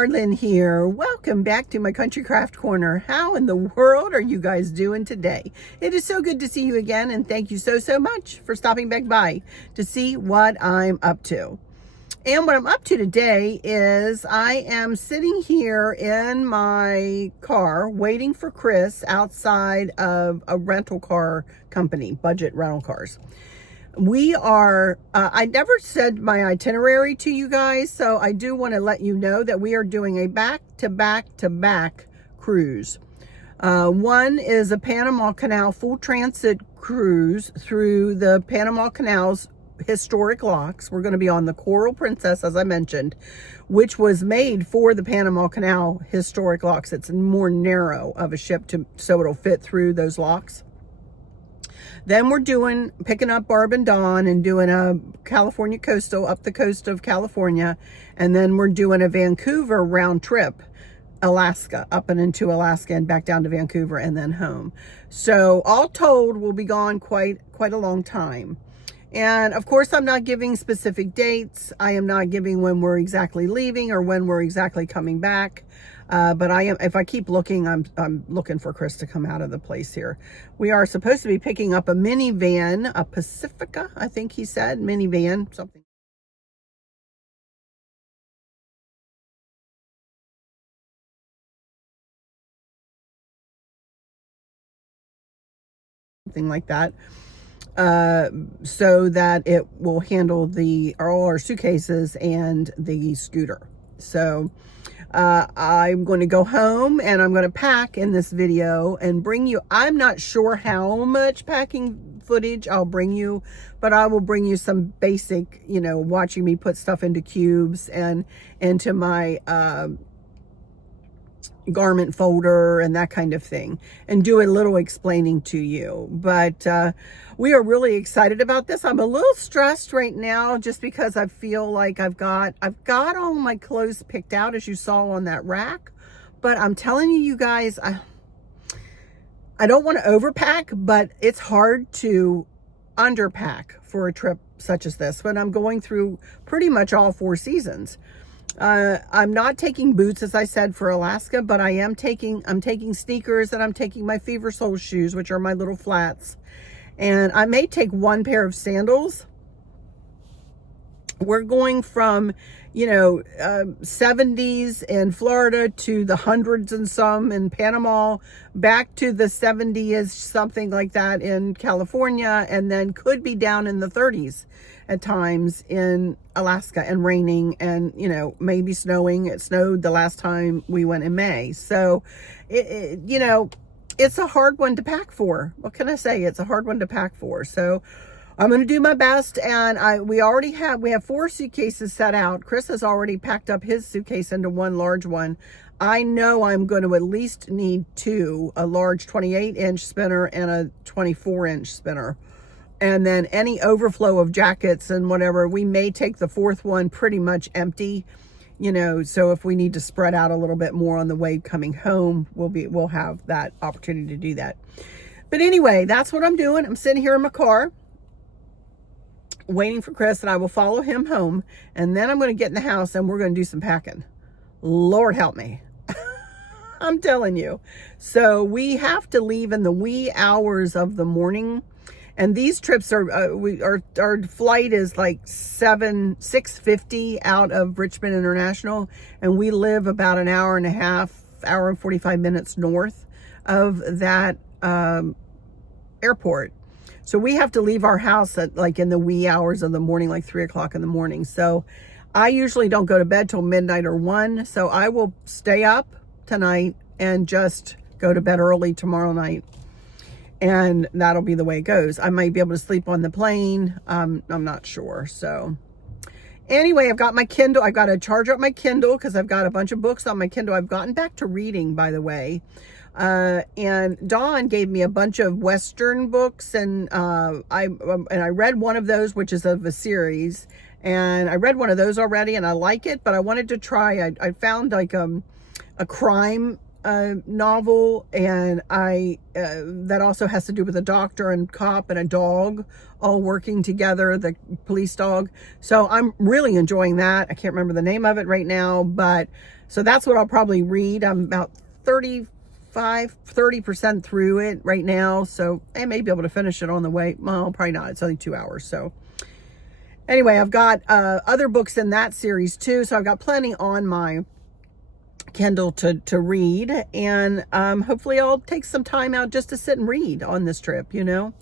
Arlynn here. Welcome back to my Country Craft Corner. How in the world are you guys doing today? It is so good to see you again, and thank you so much for stopping back by to see what I'm up to. And what I'm up to today is I am sitting here in my car waiting for Chris outside of a rental car company, Budget Rental Cars. We are, I never said my itinerary to you guys, so I do want to let you know that we are doing a back-to-back cruise. One is a Panama Canal full transit cruise through the Panama Canal's historic locks. We're going to be on the Coral Princess, as I mentioned, which was made for the Panama Canal historic locks. It's more narrow of a ship so it'll fit through those locks. Then we're picking up Barb and Dawn and doing a California coastal up the coast of California. And then we're doing a Vancouver round trip, Alaska, up and into Alaska and back down to Vancouver and then home. So all told, we'll be gone quite a long time. And of course, I'm not giving specific dates. I am not giving when we're exactly leaving or when we're exactly coming back. But I am, if I keep looking, I'm looking for Chris to come out of the place here. We are supposed to be picking up a minivan, a Pacifica, I think he said, minivan, something like that. So that it will handle all our suitcases and the scooter. So I'm going to go home and I'm going to pack in this video and bring you, I'm not sure how much packing footage I'll bring you, but I will bring you some basic, watching me put stuff into cubes and into my garment folder and that kind of thing, and do a little explaining to you. But we are really excited about this. I'm a little stressed right now just because I feel like I've got all my clothes picked out, as you saw on that rack. But I'm telling you guys, I don't want to overpack, but it's hard to underpack for a trip such as this when I'm going through pretty much all 4 seasons. I'm not taking boots, as I said, for Alaska, but I'm taking sneakers, and I'm taking my Fever Sole shoes, which are my little flats. And I may take 1 pair of sandals. We're going from, 70s in Florida to the hundreds and some in Panama, back to the 70s, something like that in California, and then could be down in the 30s at times in Alaska, and raining and, maybe snowing. It snowed the last time we went in May. So, it's a hard one to pack for. What can I say? It's a hard one to pack for. So I'm going to do my best. And we have 4 suitcases set out. Chris has already packed up his suitcase into one large one. I know I'm going to at least need 2, a large 28-inch spinner and a 24-inch spinner. And then any overflow of jackets and whatever, we may take the 4th one pretty much empty, so if we need to spread out a little bit more on the way coming home, we'll have that opportunity to do that. But anyway, that's what I'm doing. I'm sitting here in my car waiting for Chris, and I will follow him home. And then I'm going to get in the house and we're going to do some packing. Lord help me. I'm telling you. So we have to leave in the wee hours of the morning. And these trips our flight is like 6:50 out of Richmond International, and we live about an hour and 45 minutes north of that airport. So we have to leave our house at in the wee hours of the morning, like 3 o'clock in the morning. So I usually don't go to bed till midnight or 1. So I will stay up tonight and just go to bed early tomorrow night. And that'll be the way it goes. I might be able to sleep on the plane. I'm not sure. So anyway, I've got my Kindle. I've got to charge up my Kindle because I've got a bunch of books on my Kindle. I've gotten back to reading, by the way. And Dawn gave me a bunch of Western books, and I read one of those, which is of a series. And I read one of those already, and I like it, but I wanted to try. I found like a crime novel, and that also has to do with a doctor and cop and a dog all working together, the police dog. So I'm really enjoying that. I can't remember the name of it right now, but So that's what I'll probably read. I'm about 30% through it right now. So I may be able to finish it on the way. Well, probably not. It's only 2 hours. So anyway, I've got other books in that series too. So I've got plenty on my Kindle to read. And hopefully I'll take some time out just to sit and read on this trip, you know.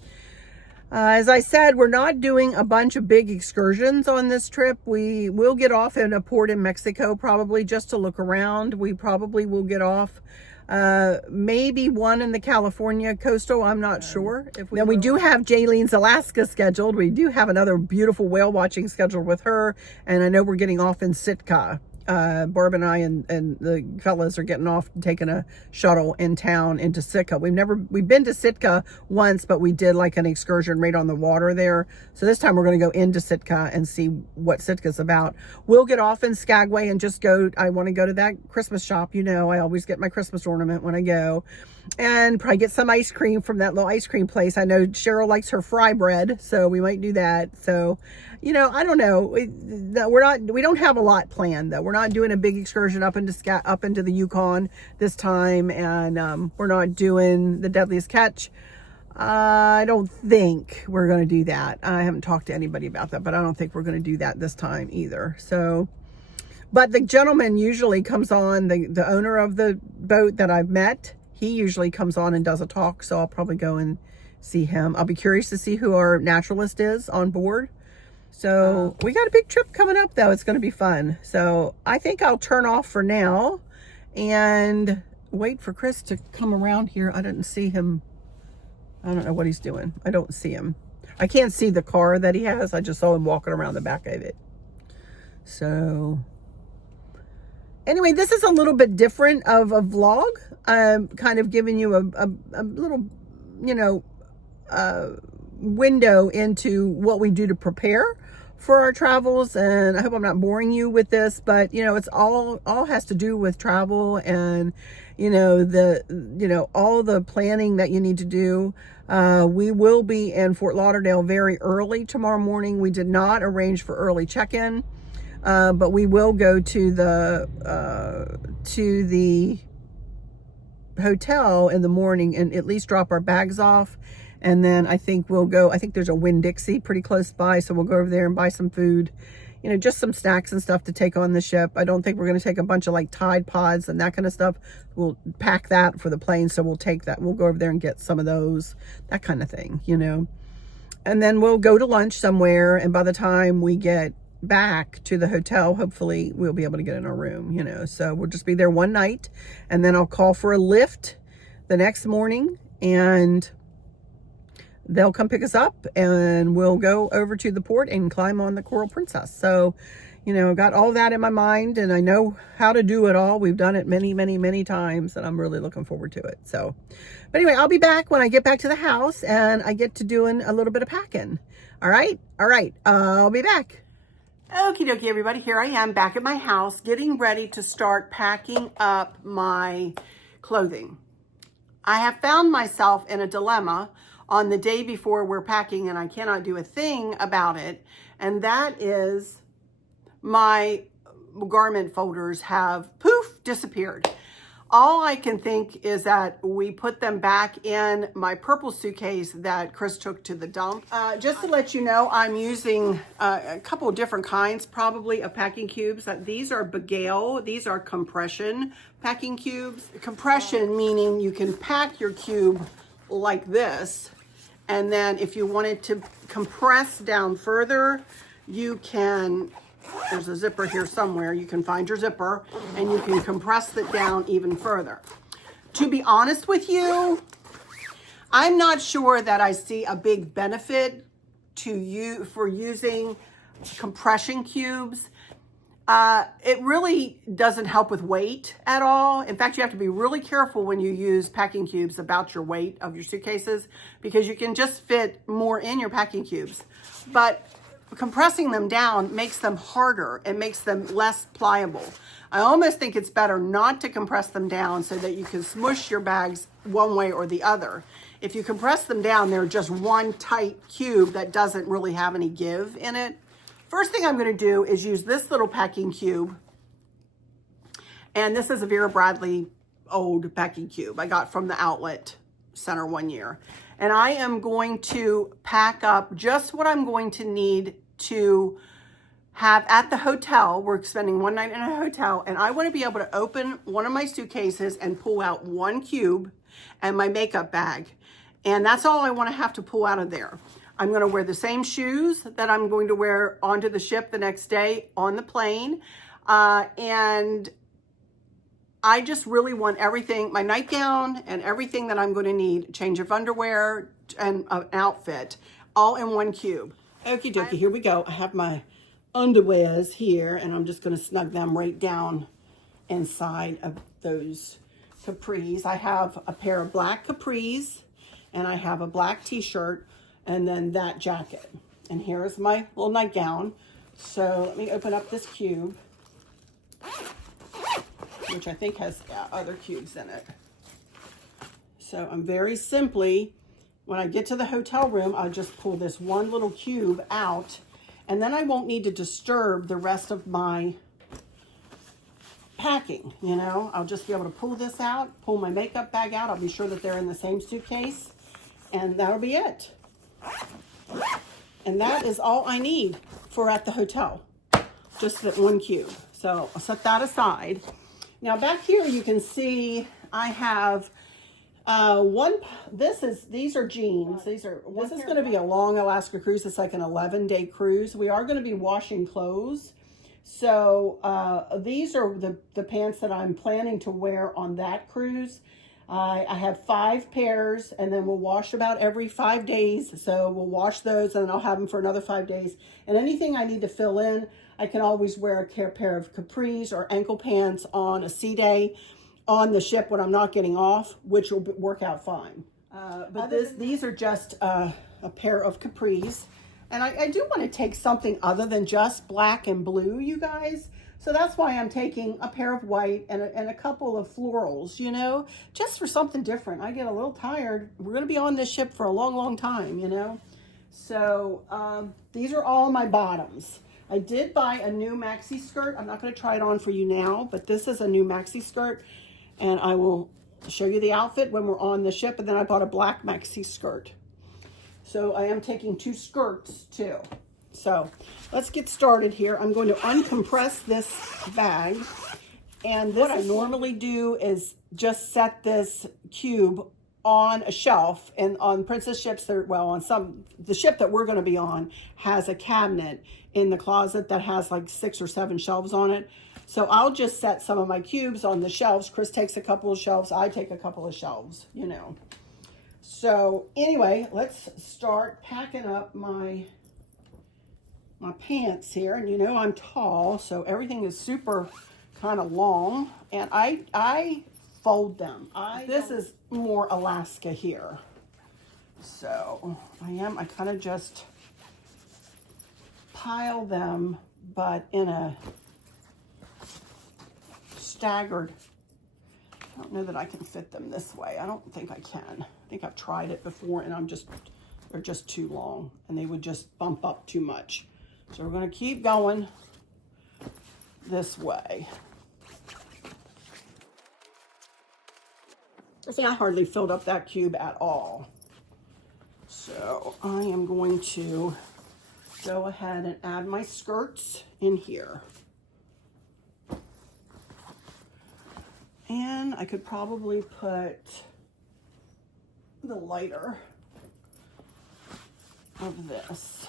As I said, we're not doing a bunch of big excursions on this trip. We will get off in a port in Mexico probably just to look around. We probably will get off maybe one in the California coastal. I'm not sure. Then we do have Jaylene's Alaska scheduled. We do have another beautiful whale watching scheduled with her. And I know we're getting off in Sitka. Barb and I and the fellas are getting off and taking a shuttle in town into Sitka. We've been to Sitka once, but we did like an excursion right on the water there. So this time we're going to go into Sitka and see what Sitka's about. We'll get off in Skagway and just go. I want to go to that Christmas shop. You know, I always get my Christmas ornament when I go, and probably get some ice cream from that little ice cream place. I know Cheryl likes her fry bread, so we might do that. So, you know, I don't know. We don't have a lot planned though. We're not doing a big excursion up into the Yukon this time, and we're not doing the Deadliest Catch. I don't think we're going to do that. I haven't talked to anybody about that, but I don't think we're going to do that this time either. So, but the gentleman usually comes on, the owner of the boat that I've met, he usually comes on and does a talk. So I'll probably go and see him. I'll be curious to see who our naturalist is on board. So we got a big trip coming up though. It's going to be fun. So I think I'll turn off for now and wait for Chris to come around here. I didn't see him. I don't know what he's doing. I don't see him. I can't see the car that he has. I just saw him walking around the back of it. So anyway, this is a little bit different of a vlog. I'm kind of giving you a little, you know, window into what we do to prepare for our travels. And I hope I'm not boring you with this, but you know, it's all has to do with travel and, you know, all the planning that you need to do. We will be in Fort Lauderdale very early tomorrow morning. We did not arrange for early check-in, but we will go to the hotel in the morning and at least drop our bags off. And then I think there's a Winn-Dixie pretty close by. So we'll go over there and buy some food, you know, just some snacks and stuff to take on the ship. I don't think we're going to take a bunch of like Tide Pods and that kind of stuff. We'll pack that for the plane. So we'll take that. We'll go over there and get some of those, that kind of thing, you know. And then we'll go to lunch somewhere. And by the time we get back to the hotel, hopefully we'll be able to get in our room, you know. So we'll just be there one night and then I'll call for a lift the next morning and they'll come pick us up and we'll go over to the port and climb on the Coral Princess. So, you know, got all that in my mind and I know how to do it all. We've done it many, many, many times and I'm really looking forward to it. So, but anyway, I'll be back when I get back to the house and I get to doing a little bit of packing. All right. I'll be back. Okie dokie, everybody. Here I am back at my house getting ready to start packing up my clothing. I have found myself in a dilemma on the day before we're packing and I cannot do a thing about it. And that is my garment folders have poof disappeared. All I can think is that we put them back in my purple suitcase that Chris took to the dump. Just to let you know, I'm using a couple of different kinds probably of packing cubes. These are Begale, these are compression packing cubes. Compression meaning you can pack your cube like this. And then if you wanted to compress down further, you can, there's a zipper here somewhere, you can find your zipper and you can compress it down even further. To be honest with you, I'm not sure that I see a big benefit to you for using compression cubes. It really doesn't help with weight at all. In fact, you have to be really careful when you use packing cubes about your weight of your suitcases because you can just fit more in your packing cubes. But compressing them down makes them harder. It makes them less pliable. I almost think it's better not to compress them down so that you can smush your bags one way or the other. If you compress them down, they're just one tight cube that doesn't really have any give in it. First thing I'm going to do is use this little packing cube And this is a Vera Bradley old packing cube I got from the outlet center one year. And I am going to pack up just what I'm going to need to have at the hotel. We're spending one night in a hotel, and I want to be able to open one of my suitcases and pull out one cube and my makeup bag. And that's all I want to have to pull out of there. I'm going to wear the same shoes that I'm going to wear onto the ship the next day on the plane. And I just really want everything, my nightgown and everything that I'm going to need, change of underwear and an outfit, all in one cube. Okie dokie, here we go. I have my underwears here, and I'm just going to snug them right down inside of those capris. I have a pair of black capris, and I have a black t-shirt, and then that jacket. And here is my little nightgown. So let me open up this cube, which I think has other cubes in it. So I'm very simply, when I get to the hotel room, I'll just pull this one little cube out, and then I won't need to disturb the rest of my packing, you know. I'll just be able to pull this out, pull my makeup bag out. I'll be sure that they're in the same suitcase, and that'll be it. And that is all I need for at the hotel, just that one cube. So I'll set that aside. Now back here you can see I have these are jeans. This is going to be a long Alaska cruise. It's like an 11-day cruise. We are going to be washing clothes. So these are the pants that I'm planning to wear on that cruise. I have 5 pairs, and then we'll wash about every 5 days. So we'll wash those, and I'll have them for another 5 days. And anything I need to fill in, I can always wear a pair of capris or ankle pants on a sea day on the ship when I'm not getting off, which will work out fine. But these are just a pair of capris. And I do want to take something other than just black and blue, you guys. So that's why I'm taking a pair of white and a couple of florals, you know, just for something different. I get a little tired. We're going to be on this ship for a long, long time, you know. So these are all my bottoms. I did buy a new maxi skirt. I'm not going to try it on for you now, but this is a new maxi skirt, and I will show you the outfit when we're on the ship. And then I bought a black maxi skirt. So I am taking 2 skirts too. So let's get started here. I'm going to uncompress this bag. And what I normally do is just set this cube on a shelf. And on Princess ships, the ship that we're going to be on has a cabinet in the closet that has like 6 or 7 shelves on it. So I'll just set some of my cubes on the shelves. Chris takes a couple of shelves. I take a couple of shelves, you know. So anyway, let's start packing up my pants here. And you know, I'm tall, so everything is super kind of long, and I fold them. This is more Alaska here. So I kind of just pile them, but in a staggered. I don't know that I can fit them this way. I don't think I can. I think I've tried it before, and they're just too long, and they would just bump up too much. So we're going to keep going this way. See, I hardly filled up that cube at all. So I am going to go ahead and add my skirts in here. And I could probably put the lighter of this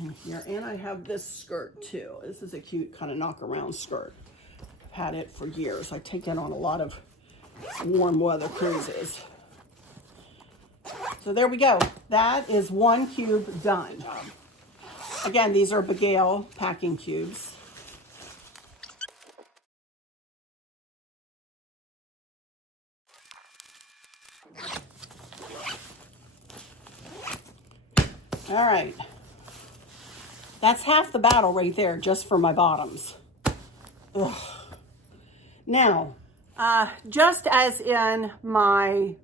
in here. And I have this skirt too. This is a cute kind of knock around skirt. I've had it for years. I take it on a lot of warm weather cruises. So there we go. That is one cube done. Again, these are Behr packing cubes. All right. That's half the battle right there, just for my bottoms. Ugh. Now, just as in my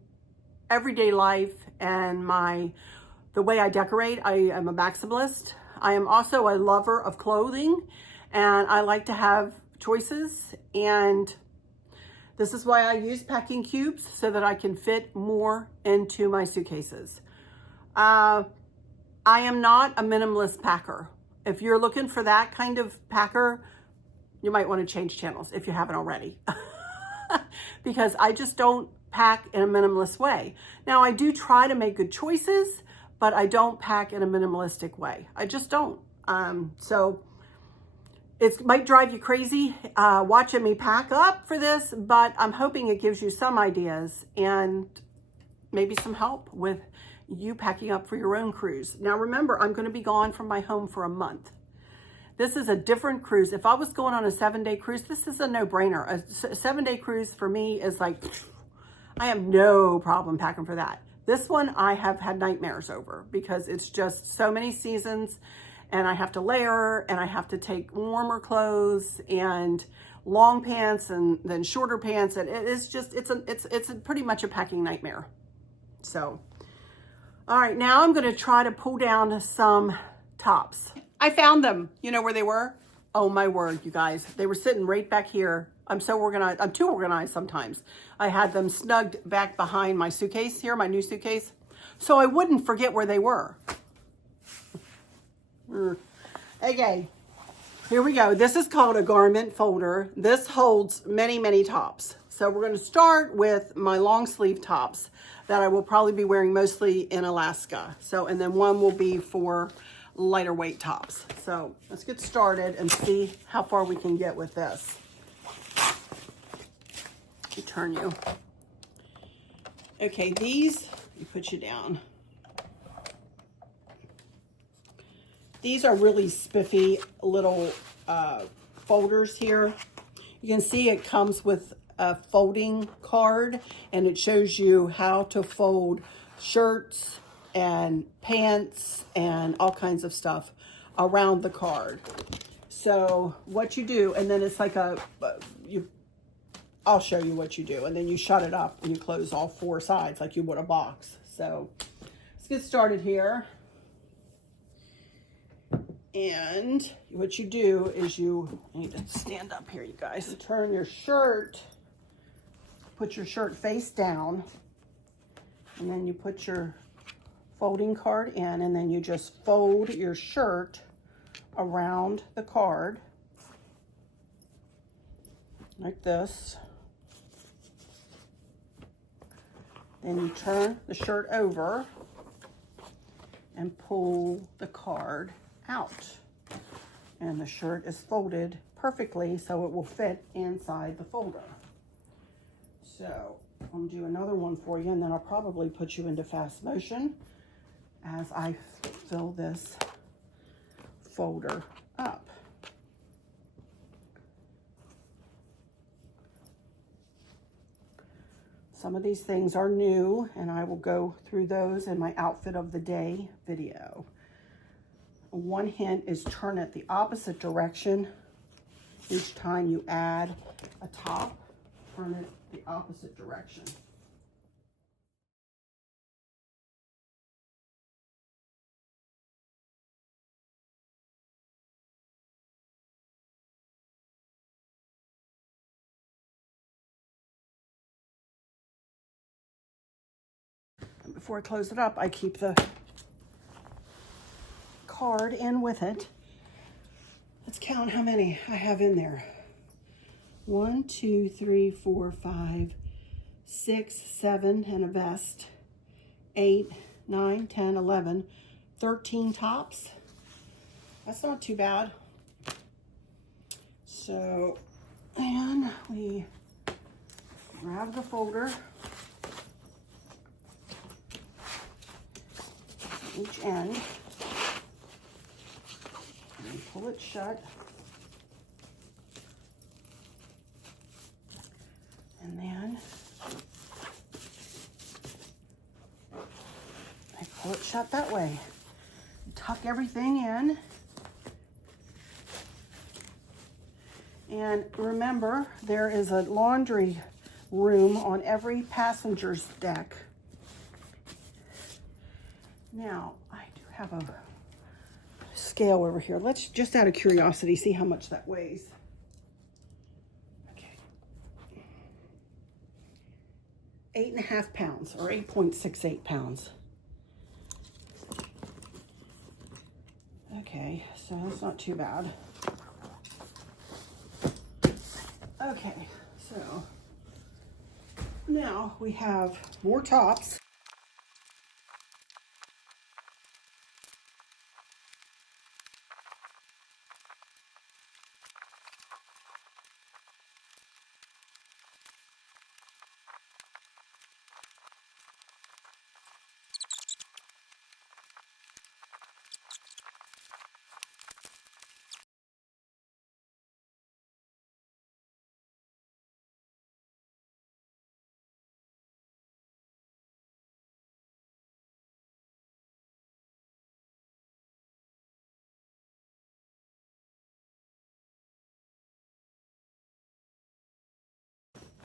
everyday life and the way I decorate, I am a maximalist. I am also a lover of clothing, and I like to have choices, and this is why I use packing cubes, so that I can fit more into my suitcases. I am not a minimalist packer. If you're looking for that kind of packer, you might want to change channels if you haven't already. Because I just don't pack in a minimalist way. Now, I do try to make good choices, but I don't pack in a minimalistic way. I just don't. So it might drive you crazy watching me pack up for this, but I'm hoping it gives you some ideas and maybe some help with you packing up for your own cruise. Now, remember, I'm going to be gone from my home for a month. This is a different cruise. If I was going on a 7-day cruise, this is a no-brainer. A 7-day cruise for me is like, I have no problem packing for that. This one I have had nightmares over because it's just so many seasons, and I have to layer, and I have to take warmer clothes and long pants and then shorter pants, and it's pretty much a packing nightmare. So, all right, now I'm going to try to pull down some tops. I found them. You know where they were? Oh my word, you guys. They were sitting right back here. I'm so organized. I'm too organized sometimes. I had them snugged back behind my suitcase here, my new suitcase, so I wouldn't forget where they were. Okay, here we go. This is called a garment folder. This holds many, many tops. So we're going to start with my long sleeve tops that I will probably be wearing mostly in Alaska. So, and then one will be for lighter weight tops. So let's get started and see how far we can get with this. Let me turn you. Okay, these, let me put you down. These are really spiffy little folders here. You can see it comes with a folding card, and it shows you how to fold shirts and pants and all kinds of stuff around the card. So what you do, and then it's like I'll show you what you do, and then you shut it up and you close all 4 sides like you would a box. So let's get started here. And what you do is I need to stand up here, you guys. You turn your shirt, put your shirt face down, and then you put your folding card in, and then you just fold your shirt around the card like this. Then you turn the shirt over and pull the card out, and the shirt is folded perfectly so it will fit inside the folder. So I'm gonna do another one for you, and then I'll probably put you into fast motion as I fill this folder up. Some of these things are new, and I will go through those in my outfit of the day video. One hint is turn it the opposite direction. Each time you add a top, turn it the opposite direction. And before I close it up, I keep the card in with it. Let's count how many I have in there. 1, 2, 3, 4, 5, 6, 7, and a vest. 8, 9, 10, 11, 13 tops. That's not too bad. So, and we grab the folder, each end, and pull it shut. And then I pull it shut that way. Tuck everything in. And remember, there is a laundry room on every passenger's deck. Now, I do have a scale over here. Let's, just out of curiosity, see how much that weighs. 8.5 pounds or 8.68 pounds. Okay, so that's not too bad. Okay, so now we have more tops.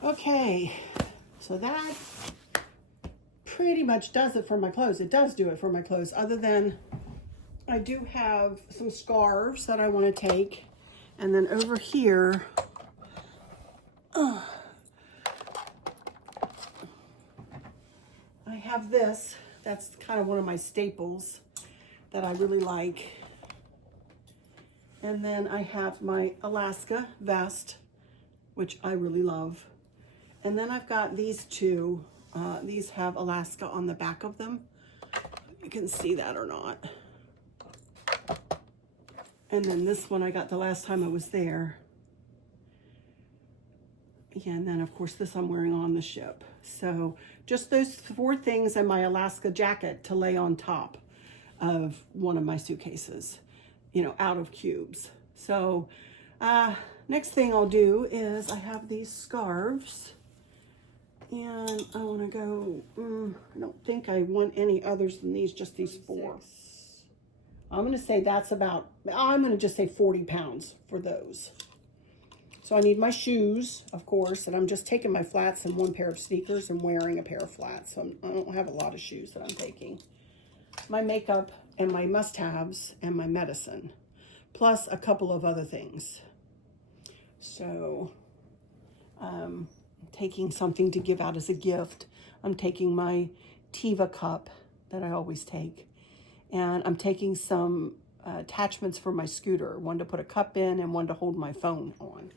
Okay, so that pretty much does it for my clothes. It does do it for my clothes, other than I do have some scarves that I want to take. And then over here, I have this. That's kind of one of my staples that I really like. And then I have my Alaska vest, which I really love. And then I've got these two. These have Alaska on the back of them. You can see that or not. And then this one I got the last time I was there. Yeah, and then of course this I'm wearing on the ship. So just those 4 things and my Alaska jacket to lay on top of one of my suitcases, you know, out of cubes. So next thing I'll do is I have these scarves. And I want to go, I don't think I want any others than these, just these 4. I'm going to say that's about, I'm going to just say 40 pounds for those. So I need my shoes, of course, and I'm just taking my flats and 1 pair of sneakers and wearing a pair of flats. So I don't have a lot of shoes that I'm taking. My makeup and my must-haves and my medicine, plus a couple of other things. So, taking something to give out as a gift. I'm taking my Tiva cup that I always take. And I'm taking some attachments for my scooter, one to put a cup in and one to hold my phone on.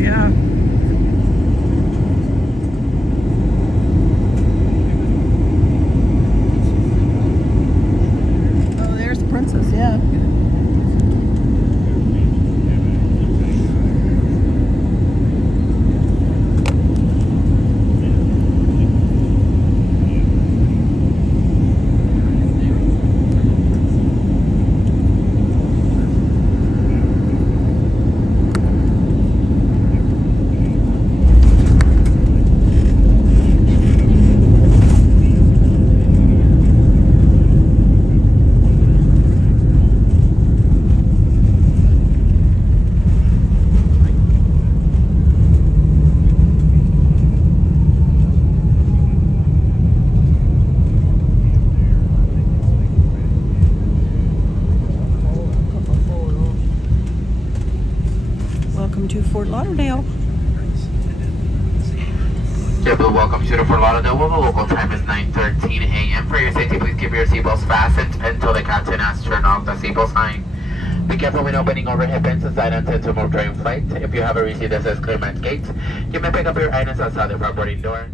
Yeah. Oh, there's Princess, yeah. Welcome to Fort Lauderdale. JetBlue, welcome to the Fort Lauderdale. The local time is 9:13 a.m. For your safety, please keep your seatbelts fastened until the captain has turned off the seatbelt sign. Be careful when opening overhead bins as items tend to move during flight. If you have a receipt that says clear man's gate, you may pick up your items outside the front boarding door.